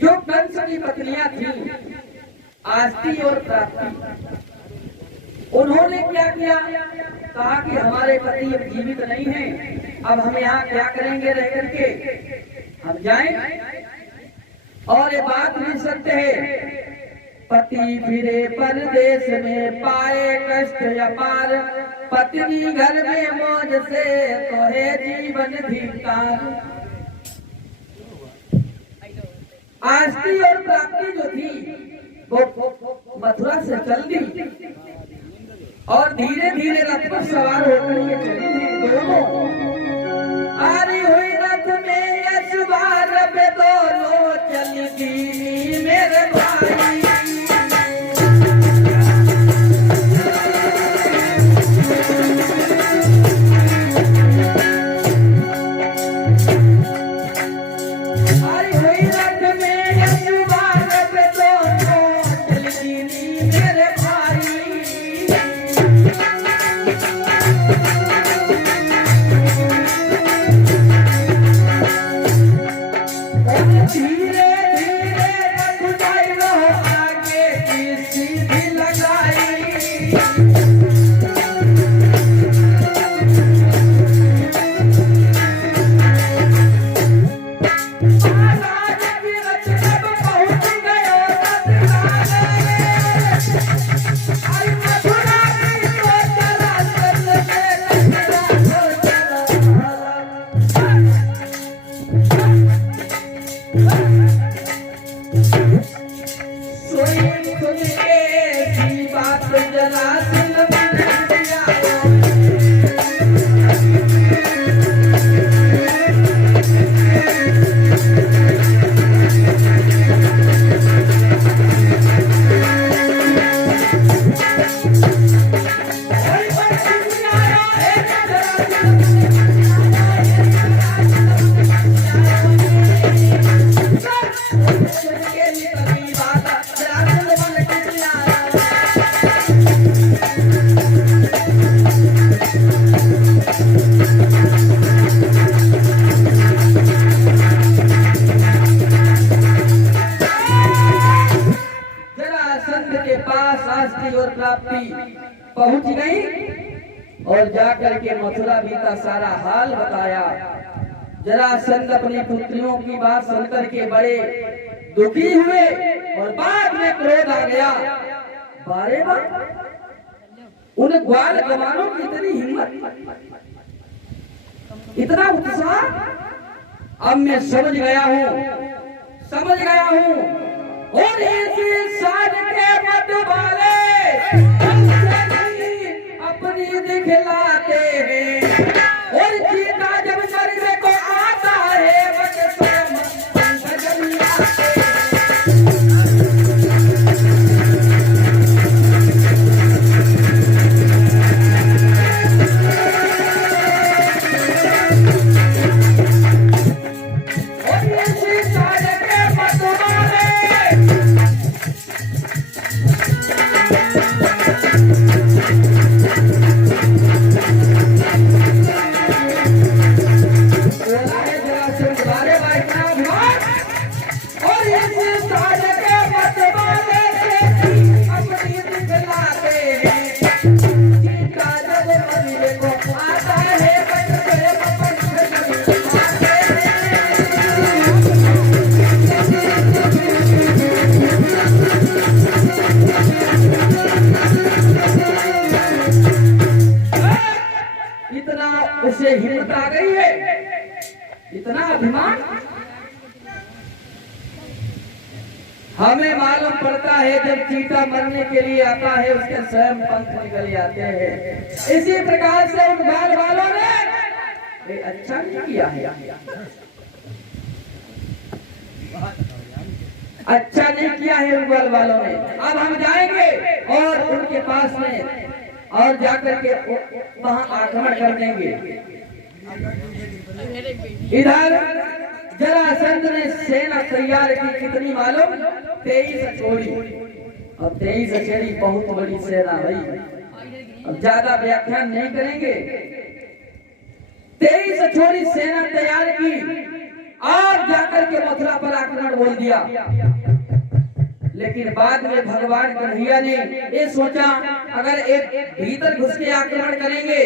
जो कंस की पत्नियां थी आस्ती और प्राप्ति, उन्होंने क्या किया, कहा कि हमारे पति अब जीवित नहीं हैं, अब हम यहाँ क्या करेंगे रह करके, हम जाएं और ये बात नहीं सकते हैं। पति फिरे परदेश में पाए कष्ट अपार, पत्नी घर में मौज से तो है जीवन धिक्कार। आस्ती और प्राप्ति जो थी वो मथुरा से चल दी और धीरे धीरे रथ पर सवार होकर ये चली थी दोनों। आरी हुई रथ में यशवार पे दोनों चली दी मेरे भाई। पहुंच गई और जाकर के मथुरा भी का सारा हाल बताया। जरासंध अपनी पुत्रियों की बात सुनकर के बड़े दुखी हुए और बाद में क्रोध आ गया। बारे बार उन ग्वाल कमानों की इतनी हिम्मत, इतना उत्साह, अब मैं समझ गया हूँ और इसी साल के मत वाले अपनी दिखलाते हैं और जीता जब मरने को आता है उसे हिम्मत आ गई है, इतना अभिमान। हमें मालूम पड़ता है जब चीता मरने के लिए आता है उसके स्वयं पंख निकल जाते हैं। इसी प्रकार से उन बाल वालों ने अच्छा नहीं किया है, अच्छा नहीं किया है उन बाल वालों ने। अब हम जाएंगे और उनके पास में और जाकर के वहां आक्रमण कर देंगे। इधर जरासंध ने सेना तैयार की, कितनी मालूम, 23 छोड़ी। अब 23 छोड़ी बहुत बड़ी सेना भाई, अब ज्यादा व्याख्यान नहीं करेंगे। 23 छोड़ी सेना तैयार की आज जाकर के मथुरा पर आक्रमण बोल दिया। लेकिन बाद में भगवान कन्हैया ने ये सोचा, अगर एक भीतर घुस के आक्रमण करेंगे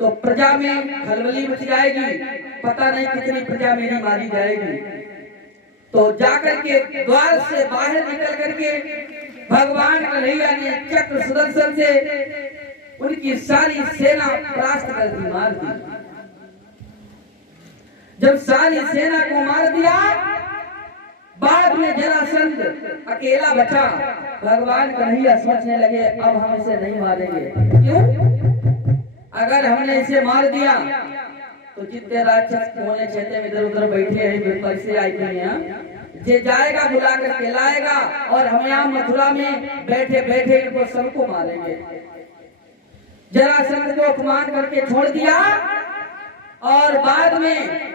तो प्रजा में खलबली मच जाएगी, पता नहीं कितनी प्रजा मेरी मारी जाएगी। तो जाकर के द्वार से बाहर निकल करके भगवान कन्हैया ने चक्र सुदर्शन से उनकी सारी सेना परास्त कर दी, मार दी। जब सारी सेना को मार दिया, बाद में जरासंध अकेला बचा। भगवान कन्हैया सोचने लगे, अब हम इसे नहीं मारेंगे। क्यों? अगर हमने इसे मार दिया तो जितने राक्षस कोने क्षेत्र में इधर उधर बैठे हैं, पैसे आए हैं, जे जाएगा बुला कर के लाएगा और हम यहाँ मथुरा में बैठे बैठे इनको सबको मारेंगे। जरासंध को अपमान करके छोड़ दिया और बाद में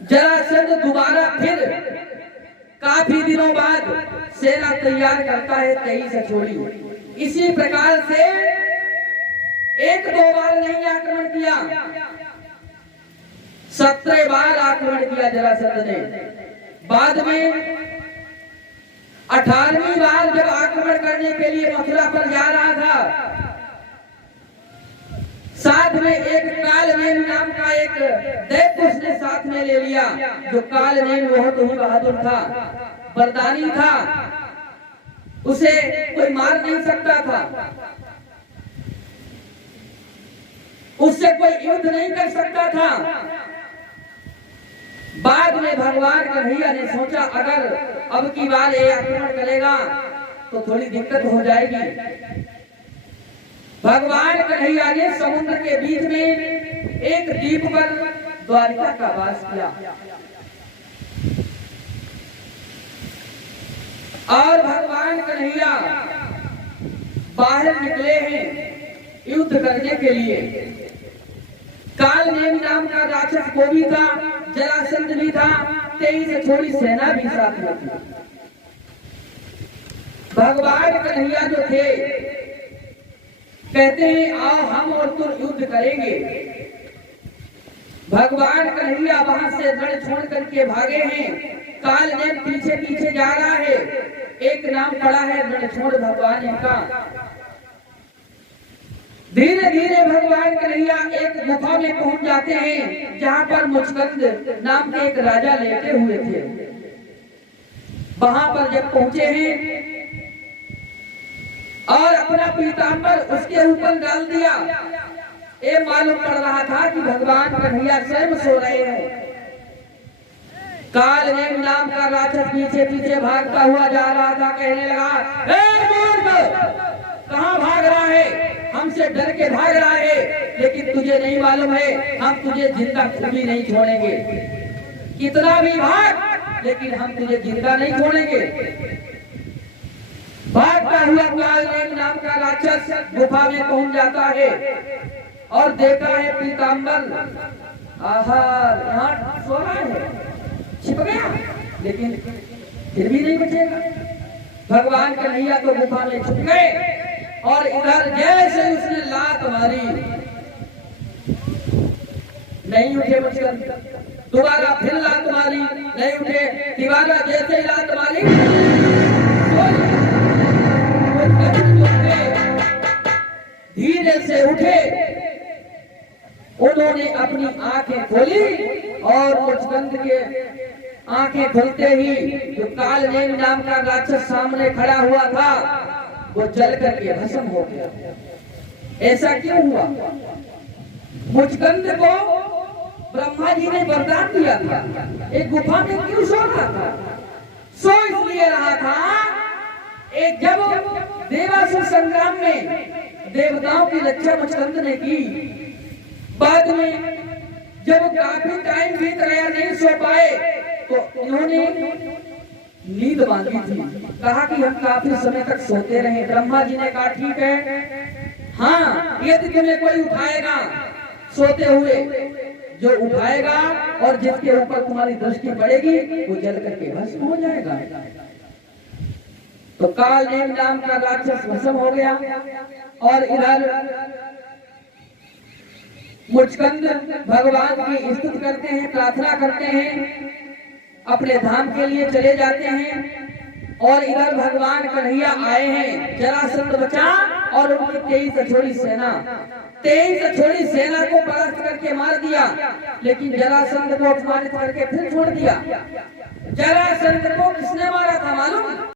जरासंध दोबारा फिर काफी दिनों बाद सेना तैयार करता है 23 छोड़ी। इसी प्रकार से एक दो बार नहीं आक्रमण किया, 17 बार आक्रमण किया जरासंध ने। बाद में 18वीं बार जब आक्रमण करने के लिए मथुरा पर जा रहा था, साथ में एक कालनेम नाम का एक दैत्य उसने साथ में ले लिया। जो कालनेम बहुत ही बहादुर था, बरदानी था, उसे कोई मार नहीं सकता था, उससे कोई युद्ध नहीं कर सकता था। बाद में भगवान कन्हैया ने सोचा, अगर अब की बार ये आक्रमण करेगा तो थोड़ी दिक्कत हो जाएगी। भगवान कन्हैया ने समुद्र के बीच में एक द्वीप पर द्वारिका का वास किया और भगवान कन्हैया बाहर निकले हैं युद्ध करने के लिए। कालनेम नाम का राक्षस को भी था, जरासंध भी था, 23 छोड़ी सेना भी साथ में थी। भगवान कन्हैया जो थे कहते हैं, आओ हम और तुम युद्ध करेंगे। भगवान कन्हैया वहां से रण छोड़ करके भागे हैं। कालनेम पीछे पीछे जा रहा है। एक नाम पड़ा है रणछोड़ भगवान का। धीरे धीरे भगवान कन्हैया एक गुफा में पहुंच जाते हैं, जहां पर मुचकंद नाम के एक राजा लेटे हुए थे। वहां पर जब पहुंचे हैं और अपना पीतांबर उसके ऊपर डाल दिया, ये मालूम पड़ रहा था कि भगवान कन्हैया स्वयं सो रहे हैं। कालनेम नाम का राक्षस पीछे पीछे भागता हुआ जा रहा था। कहने लगा, ए मूर्ख, कहां भाग रहा है? हमसे डर के भाग रहा है, लेकिन तुझे नहीं मालूम है हम तुझे जिंदा कभी नहीं छोड़ेंगे। कितना भी भाग, लेकिन हम तुझे जिंदा नहीं छोड़ेंगे। भागता हुआ कालनेम नाम का राक्षस गुफा में पहुंच जाता है और देखा है पीतांबर यहाँ सो रहा है, छिप गया, लेकिन फिर भी नहीं बचेगा। भगवान कन्हैया तो गुफा में छुप गए और इधर जैसे उसने लात मारी, नहीं उठे मुचकंद। दोबारा फिर लात मारी, नहीं उठे। तिवारा जैसे ही लात मारी, धीरे से उठे। उन्होंने अपनी आंखें खोली और मुचकंद के आंखें खुलते ही जो कालनेम नाम का राक्षस सामने खड़ा हुआ था वो जल करके भस्म हो गया। ऐसा क्यों हुआ? मुचकंद को ब्रह्मा जी ने वरदान दिया था, एक गुफा में क्यों सो रहा था? सो इसलिए रहा था, एक जब देवासुर संग्राम में देवताओं की रक्षा मुचकंद ने की, बाद में जब काफी टाइम बीत गया नहीं सो पाए तो इन्होंने नींद मांगी थी। कहा कि हम काफी समय तक सोते रहे। ब्रह्मा जी ने कहा ठीक है, हाँ यदि तुम्हें कोई उठाएगा सोते हुए, जो उठाएगा और जिसके ऊपर तुम्हारी दृष्टि पड़ेगी वो जल करके भस्म हो जाएगा। तो कालनेम नाम का राक्षस भस्म हो गया और इधर मुचकंद भगवान की स्तुति करते हैं, प्रार्थना करते हैं, अपने धाम के लिए चले जाते हैं। और इधर भगवान कन्हैया आए हैं, जरासंध बचा और उनकी 23 छोड़ी सेना को परास्त करके मार दिया, लेकिन जरासंध को अपमानित करके फिर छोड़ दिया। जरासंध को किसने मारा था मालूम?